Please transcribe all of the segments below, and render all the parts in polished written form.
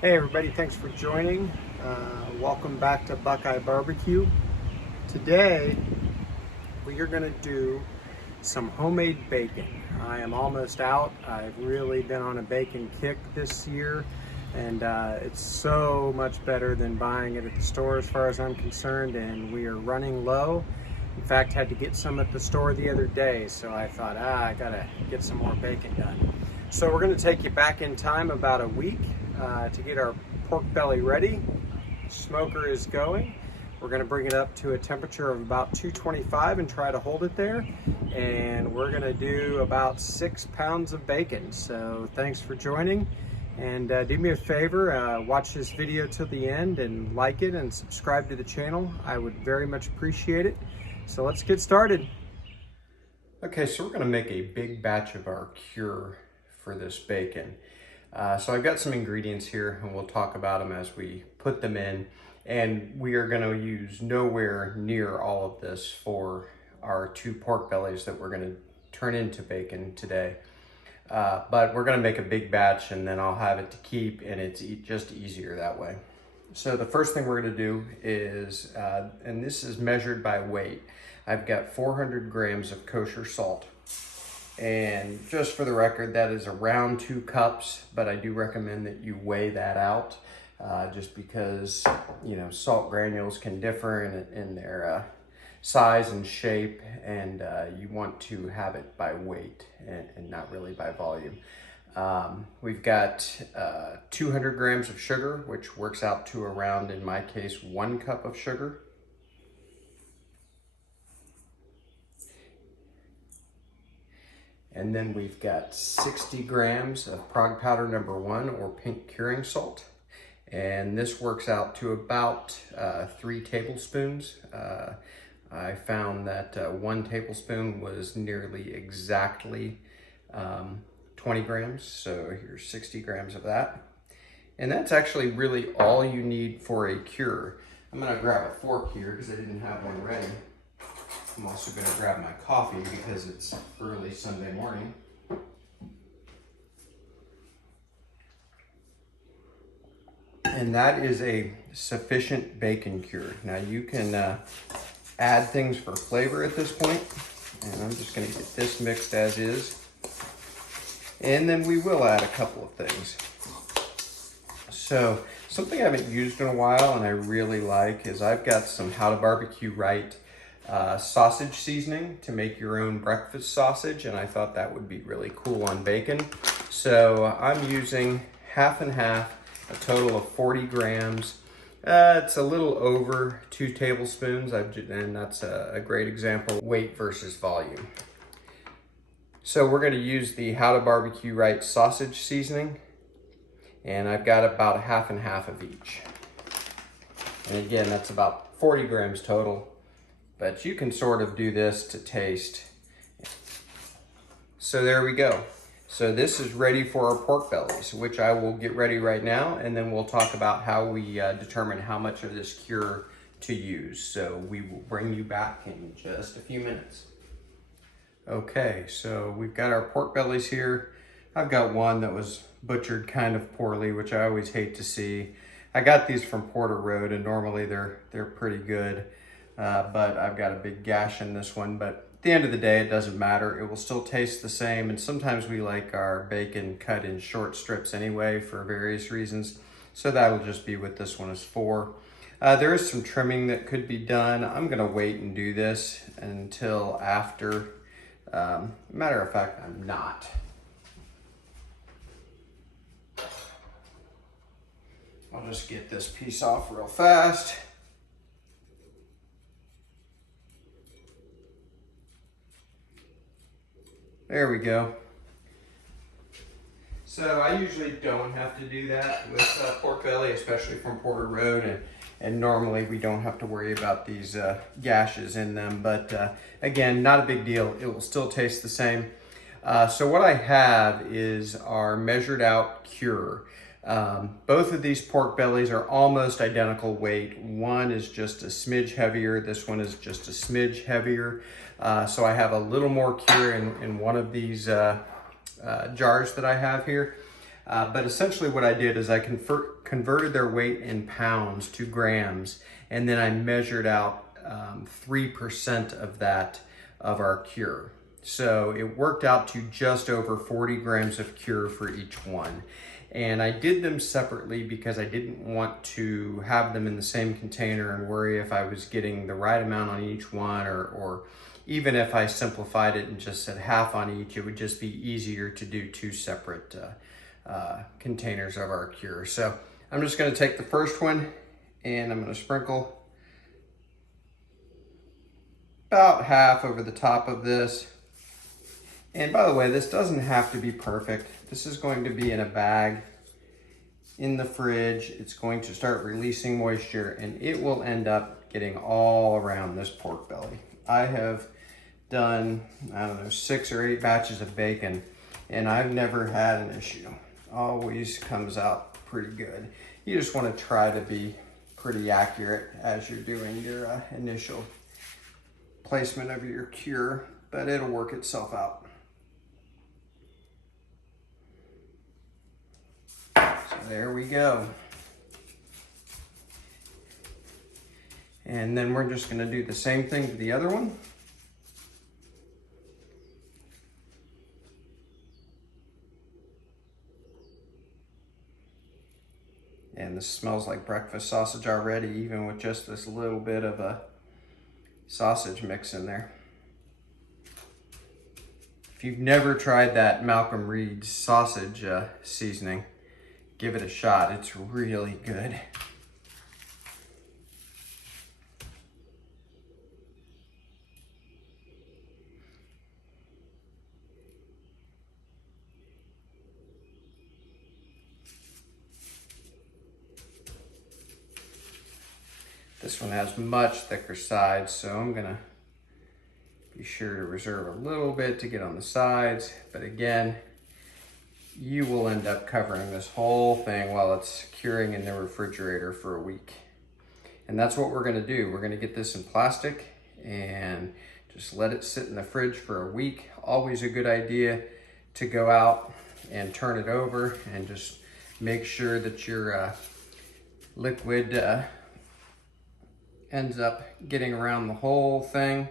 Hey everybody, thanks for joining. Welcome back to BuQeye Barbecue. Today we are going to do some homemade bacon. I am almost out. I've really been on a bacon kick this year, and it's so much better than buying it at the store as far as I'm concerned, and we are running low. In fact, had to get some at the store the other day, so I thought, I gotta get some more bacon done. So we're going to take you back in time about a week to get our pork belly ready. Smoker is going. We're going to bring it up to a temperature of about 225 and try to hold it there. And we're going to do about 6 pounds of bacon. So thanks for joining. And do me a favor, watch this video till the end and like it and subscribe to the channel. I would very much appreciate it. So let's get started. Okay, so we're going to make a big batch of our cure for this bacon. So I've got some ingredients here and we'll talk about them as we put them in, and we are going to use nowhere near all of this for our 2 pork bellies that we're going to turn into bacon today. But we're going to make a big batch and then I'll have it to keep, and it's just easier that way. So the first thing we're going to do is, and this is measured by weight, I've got 400 grams of kosher salt. And just for the record, that is around 2 cups, but I do recommend that you weigh that out just because, you know, salt granules can differ in their size and shape, and you want to have it by weight and not really by volume. We've got 200 grams of sugar, which works out to around, in my case, 1 cup of sugar. And then we've got 60 grams of prog powder number 1, or pink curing salt. And this works out to about 3 tablespoons. I found that 1 tablespoon was nearly exactly 20 grams. So here's 60 grams of that. And that's actually really all you need for a cure. I'm gonna grab a fork here because I didn't have one ready. I'm also going to grab my coffee because it's early Sunday morning. And that is a sufficient bacon cure. Now you can add things for flavor at this point. And I'm just going to get this mixed as is. And then we will add a couple of things. So something I haven't used in a while and I really like is I've got some How to Barbecue Right sausage seasoning to make your own breakfast sausage, and I thought that would be really cool on bacon. So I'm using half and half, a total of 40 grams. It's a little over 2 tablespoons, and that's a great example, weight versus volume. So we're going to use the How to Barbecue Right sausage seasoning, and I've got about half and half of each. And again, that's about 40 grams total. But you can sort of do this to taste. So there we go. So this is ready for our pork bellies, which I will get ready right now, and then we'll talk about how we determine how much of this cure to use. So we will bring you back in just a few minutes. Okay, so we've got our pork bellies here. I've got one that was butchered kind of poorly, which I always hate to see. I got these from Porter Road, and normally they're pretty good. But I've got a big gash in this one, but at the end of the day, it doesn't matter. It will still taste the same, and sometimes we like our bacon cut in short strips anyway for various reasons, so that'll just be what this one is for. There is some trimming that could be done. I'm gonna wait and do this until after. Matter of fact, I'm not. I'll just get this piece off real fast. There we go. So I usually don't have to do that with pork belly, especially from Porter Road, and normally we don't have to worry about these gashes in them, but again, not a big deal. It will still taste the same. So what I have is our measured out cure. Both of these pork bellies are almost identical weight. One is just a smidge heavier. This one is just a smidge heavier. So I have a little more cure in one of these jars that I have here. But essentially what I did is I converted their weight in pounds to grams, and then I measured out 3% of that of our cure. So it worked out to just over 40 grams of cure for each one. And I did them separately because I didn't want to have them in the same container and worry if I was getting the right amount on each one, or even if I simplified it and just said half on each, it would just be easier to do two separate containers of our cure. So I'm just going to take the first one and I'm going to sprinkle about half over the top of this. And by the way, this doesn't have to be perfect. This is going to be in a bag in the fridge. It's going to start releasing moisture and it will end up getting all around this pork belly. I have done, I don't know, 6 or 8 batches of bacon and I've never had an issue. Always comes out pretty good. You just want to try to be pretty accurate as you're doing your initial placement of your cure, but it'll work itself out. So there we go. And then we're just going to do the same thing to the other one. And this smells like breakfast sausage already, even with just this little bit of a sausage mix in there. If you've never tried that Malcolm Reed's sausage seasoning, give it a shot. It's really good. This one has much thicker sides, so I'm gonna be sure to reserve a little bit to get on the sides. But again, you will end up covering this whole thing while it's curing in the refrigerator for a week. And that's what we're gonna do. We're gonna get this in plastic and just let it sit in the fridge for a week. Always a good idea to go out and turn it over and just make sure that your liquid ends up getting around the whole thing.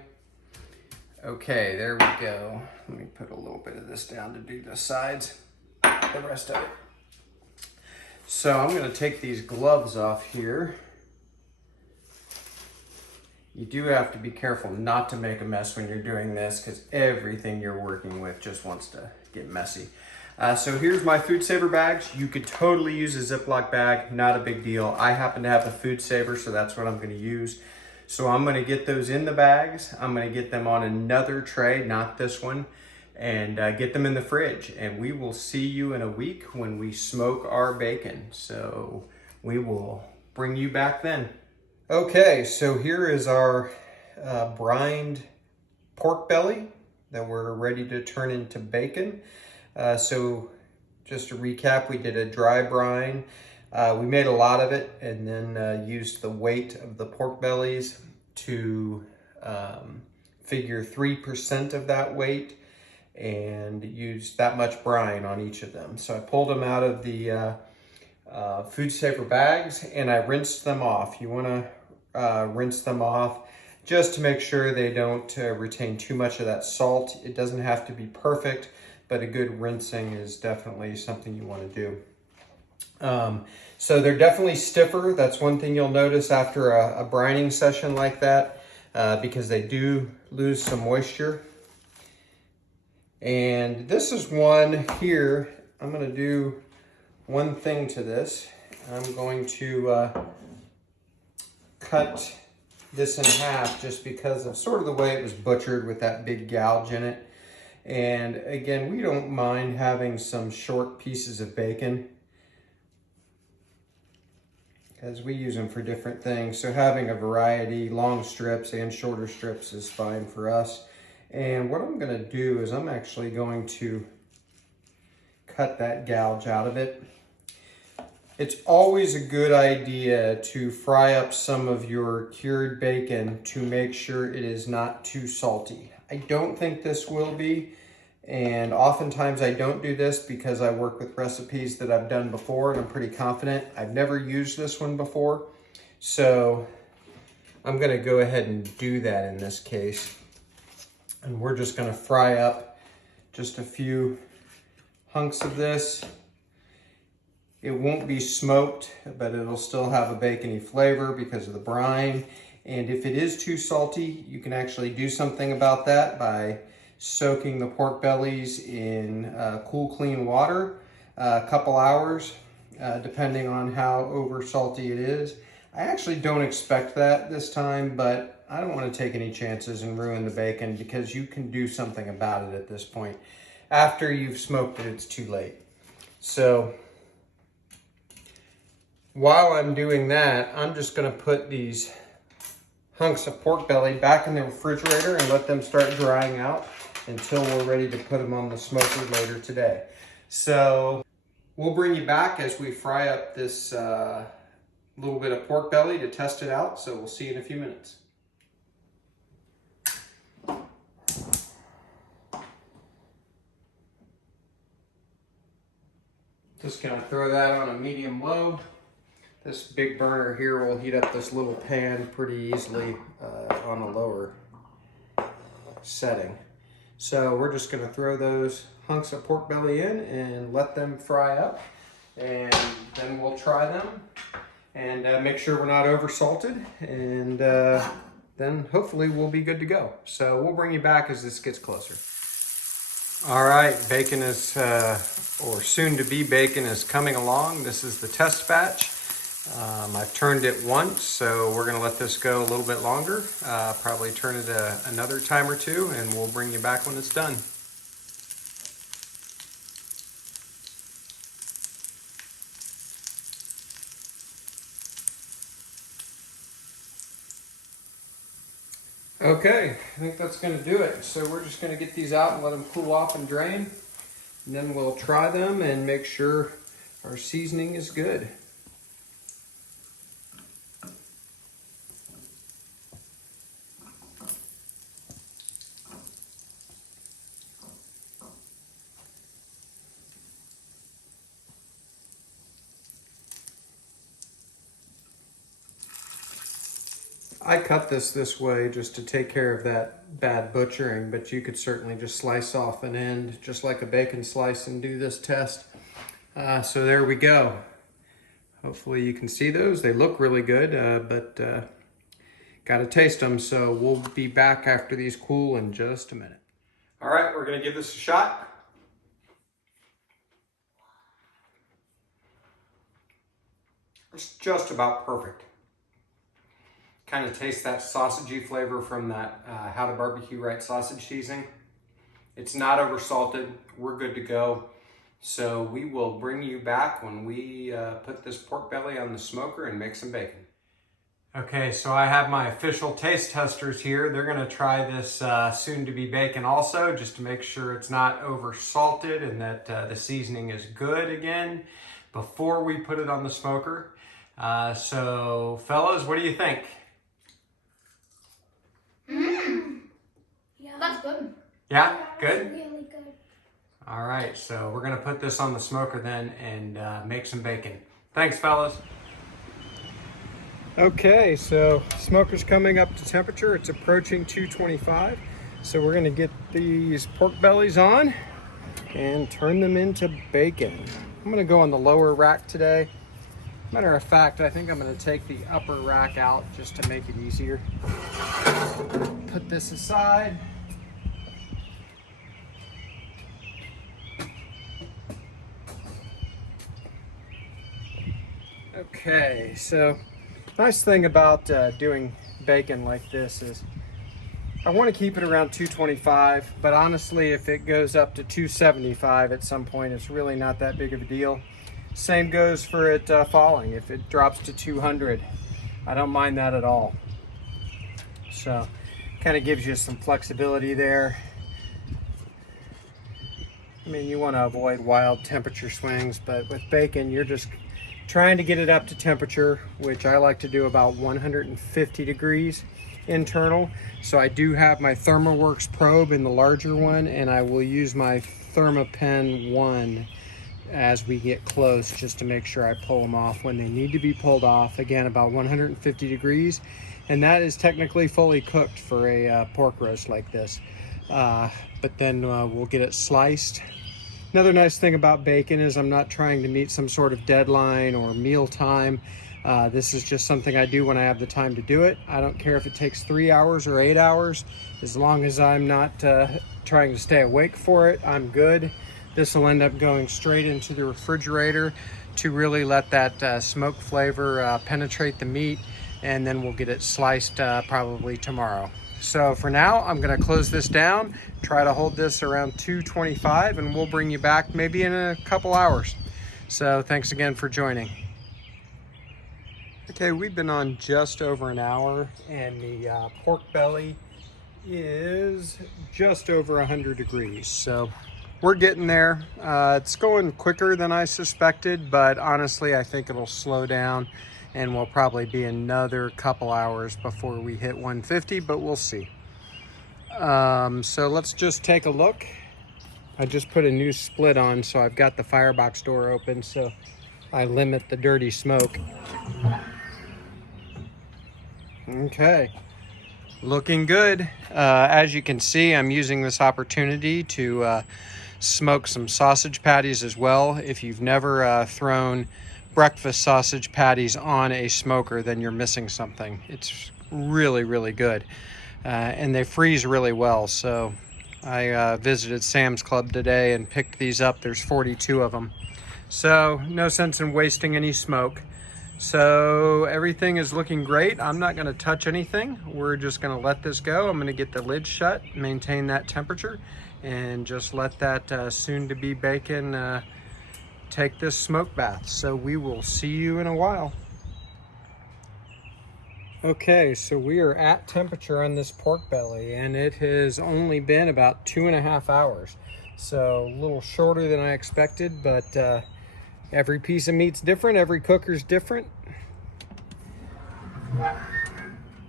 Okay, there we go. Let me put a little bit of this down to do the sides, the rest of it. So I'm gonna take these gloves off here. You do have to be careful not to make a mess when you're doing this, because everything you're working with just wants to get messy. So here's my Food Saver bags. You could totally use a Ziploc bag, not a big deal. I happen to have a Food Saver, so that's what I'm gonna use. So I'm gonna get those in the bags. I'm gonna get them on another tray, not this one, and get them in the fridge. And we will see you in a week when we smoke our bacon. So we will bring you back then. Okay, so here is our brined pork belly that we're ready to turn into bacon. So just to recap, we did a dry brine. We made a lot of it and then used the weight of the pork bellies to figure 3% of that weight and used that much brine on each of them. So I pulled them out of the Food Saver bags and I rinsed them off. You want to rinse them off just to make sure they don't retain too much of that salt. It doesn't have to be perfect, but a good rinsing is definitely something you want to do. So they're definitely stiffer. That's one thing you'll notice after a brining session like that, because they do lose some moisture. And this is one here. I'm going to do one thing to this. I'm going to cut this in half just because of sort of the way it was butchered with that big gouge in it. And again, we don't mind having some short pieces of bacon because we use them for different things. So having a variety, long strips and shorter strips is fine for us. And what I'm going to do is I'm actually going to cut that gouge out of it. It's always a good idea to fry up some of your cured bacon to make sure it is not too salty. I don't think this will be, And oftentimes I don't do this because I work with recipes that I've done before and I'm pretty confident. I've never used this one before, so I'm gonna go ahead and do that in this case. And we're just gonna fry up just a few hunks of this. It won't be smoked, but it'll still have a bacony flavor because of the brine. And if it is too salty, you can actually do something about that by soaking the pork bellies in cool, clean water a couple hours, depending on how over salty it is. I actually don't expect that this time, but I don't want to take any chances and ruin the bacon because you can do something about it at this point. After you've smoked it, it's too late. So while I'm doing that, I'm just going to put these hunks of pork belly back in the refrigerator and let them start drying out until we're ready to put them on the smoker later today. So we'll bring you back as we fry up this little bit of pork belly to test it out. So we'll see you in a few minutes. Just gonna throw that on a medium low. This big burner here will heat up this little pan pretty easily on a lower setting. So we're just gonna throw those hunks of pork belly in and let them fry up, and then we'll try them and make sure we're not over salted, and then hopefully we'll be good to go. So we'll bring you back as this gets closer. All right, bacon is, or soon to be bacon is coming along. This is the test batch. I've turned it once, so we're gonna let this go a little bit longer. Probably turn it another time or two, and we'll bring you back when it's done. Okay, I think that's gonna do it. So we're just gonna get these out and let them cool off and drain. And then we'll try them and make sure our seasoning is good. I cut this way just to take care of that bad butchering, but you could certainly just slice off an end just like a bacon slice and do this test. So there we go. Hopefully you can see those. They look really good, but gotta taste them. So we'll be back after these cool in just a minute. All right, we're gonna give this a shot. It's just about perfect. Kind of taste that sausagey flavor from that How to Barbecue Right sausage seasoning. It's not over salted. We're good to go. So we will bring you back when we put this pork belly on the smoker and make some bacon. Okay, so I have my official taste testers here. They're gonna try this soon to be bacon also, just to make sure it's not over salted and that the seasoning is good again before we put it on the smoker. So fellas, what do you think? Yeah, that's good. Yeah, good? That's really good. All right, so we're gonna put this on the smoker then and make some bacon. Thanks, fellas. Okay, so smoker's coming up to temperature. It's approaching 225. So we're gonna get these pork bellies on and turn them into bacon. I'm gonna go on the lower rack today. Matter of fact, I think I'm gonna take the upper rack out just to make it easier. Put this aside. Okay, so nice thing about doing bacon like this is I want to keep it around 225, but honestly, if it goes up to 275 at some point, it's really not that big of a deal. Same goes for it falling. If it drops to 200, I don't mind that at all. So kind of gives you some flexibility there. I mean, you want to avoid wild temperature swings, but with bacon, you're just trying to get it up to temperature, which I like to do about 150 degrees. internal. So I do have my ThermoWorks probe in the larger one, and I will use my ThermaPen 1 as we get close, just to make sure I pull them off when they need to be pulled off. Again, about 150 degrees, and that is technically fully cooked for a pork roast like this. But then we'll get it sliced. Another nice thing about bacon is I'm not trying to meet some sort of deadline or meal time. This is just something I do when I have the time to do it. I don't care if it takes 3 hours or 8 hours. As long as I'm not trying to stay awake for it, I'm good. This will end up going straight into the refrigerator to really let that smoke flavor penetrate the meat, and then we'll get it sliced probably tomorrow. So for now, I'm gonna close this down, try to hold this around 225, and we'll bring you back maybe in a couple hours. So thanks again for joining. Okay, we've been on just over an hour, and the pork belly is just over 100 degrees. So we're getting there. It's going quicker than I suspected, but honestly, I think it'll slow down, and we'll probably be another couple hours before we hit 150, but we'll see. So let's just take a look. I just put a new split on, so I've got the firebox door open, so I limit the dirty smoke. Okay, looking good. As you can see, I'm using this opportunity to smoke some sausage patties as well. If you've never thrown breakfast sausage patties on a smoker, then you're missing something. It's really, really good. And they freeze really well. So I visited Sam's Club today and picked these up. There's 42 of them. So no sense in wasting any smoke. So everything is looking great. I'm not gonna touch anything. We're just gonna let this go. I'm gonna get the lid shut, maintain that temperature, and just let that soon-to-be bacon take this smoke bath. So we will see you in a while. Okay, so we are at temperature on this pork belly, and it has only been about 2.5 hours. So a little shorter than I expected, but every piece of meat's different, every cooker's different.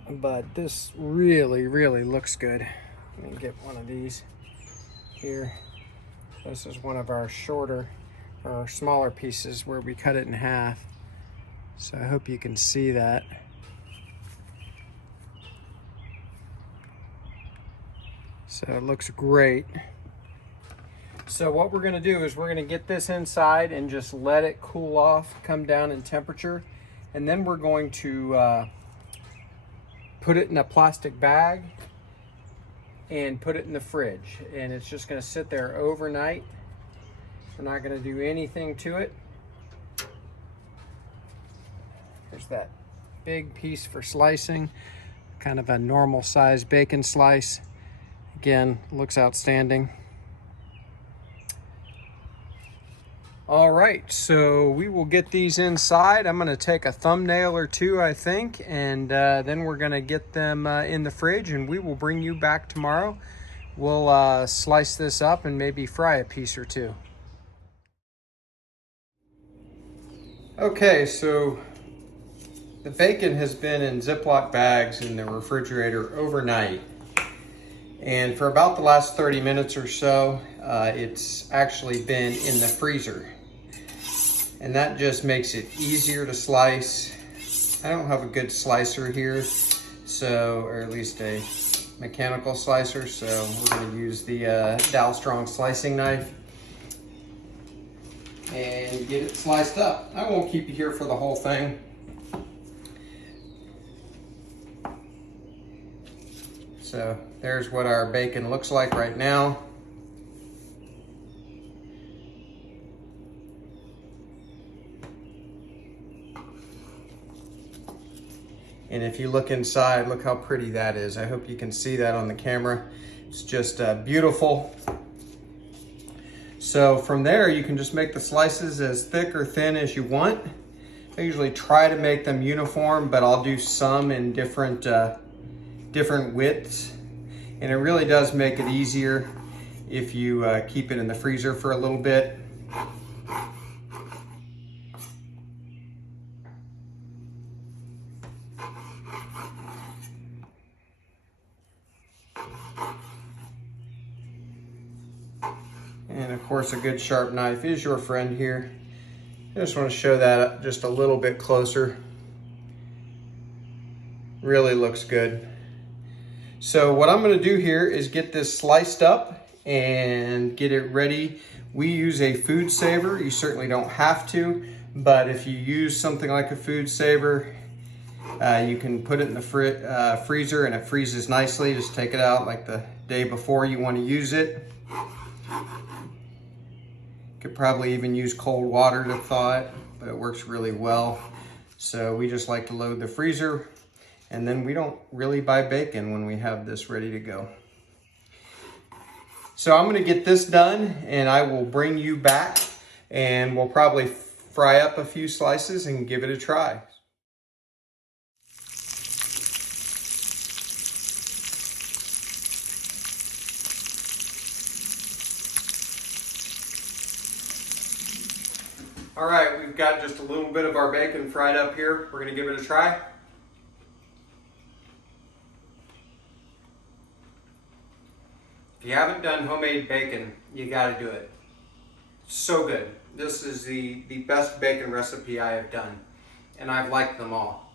But this really, really looks good. Let me get one of these here. This is one of our shorter or smaller pieces where we cut it in half. So I hope you can see that. So it looks great. So what we're gonna do is we're gonna get this inside and just let it cool off, come down in temperature, and then we're going to put it in a plastic bag and put it in the fridge. And it's just gonna sit there overnight. We're not gonna do anything to it. There's that big piece for slicing, kind of a normal size bacon slice. Again, looks outstanding. All right, so we will get these inside. I'm gonna take a thumbnail or two, I think, and then we're gonna get them in the fridge, and we will bring you back tomorrow. We'll slice this up and maybe fry a piece or two. Okay, so the bacon has been in Ziploc bags in the refrigerator overnight. And for about the last 30 minutes or so, it's actually been in the freezer. And that just makes it easier to slice. I don't have a good slicer here, so, or at least a mechanical slicer, so we're gonna use the Dow Strong slicing knife and get it sliced up. I won't keep you here for the whole thing. So there's what our bacon looks like right now. And if you look inside, look how pretty that is. I hope you can see that on the camera. It's just beautiful. So from there, you can just make the slices as thick or thin as you want. I usually try to make them uniform, but I'll do some in different widths. And it really does make it easier if you keep it in the freezer for a little bit. And of course, a good sharp knife is your friend here. I just want to show that just a little bit closer. Really looks good. So what I'm going to do here is get this sliced up and get it ready. We use a food saver. You certainly don't have to, but if you use something like a food saver, you can put it in the freezer and it freezes nicely. Just take it out like the day before you want to use it. Could probably even use cold water to thaw it, but it works really well. So we just like to load the freezer, and then we don't really buy bacon when we have this ready to go. So I'm gonna get this done and I will bring you back and we'll probably fry up a few slices and give it a try. All right, we've got just a little bit of our bacon fried up here. We're gonna give it a try. If you haven't done homemade bacon, you gotta do it. So good. This is the best bacon recipe I have done, and I've liked them all.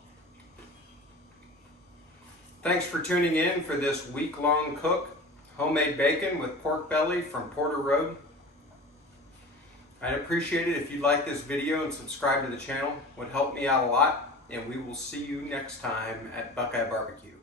Thanks for tuning in for this week-long cook, homemade bacon with pork belly from Porter Road. I'd appreciate it if you'd like this video and subscribe to the channel. It would help me out a lot, and we will see you next time at BuQeye Barbecue.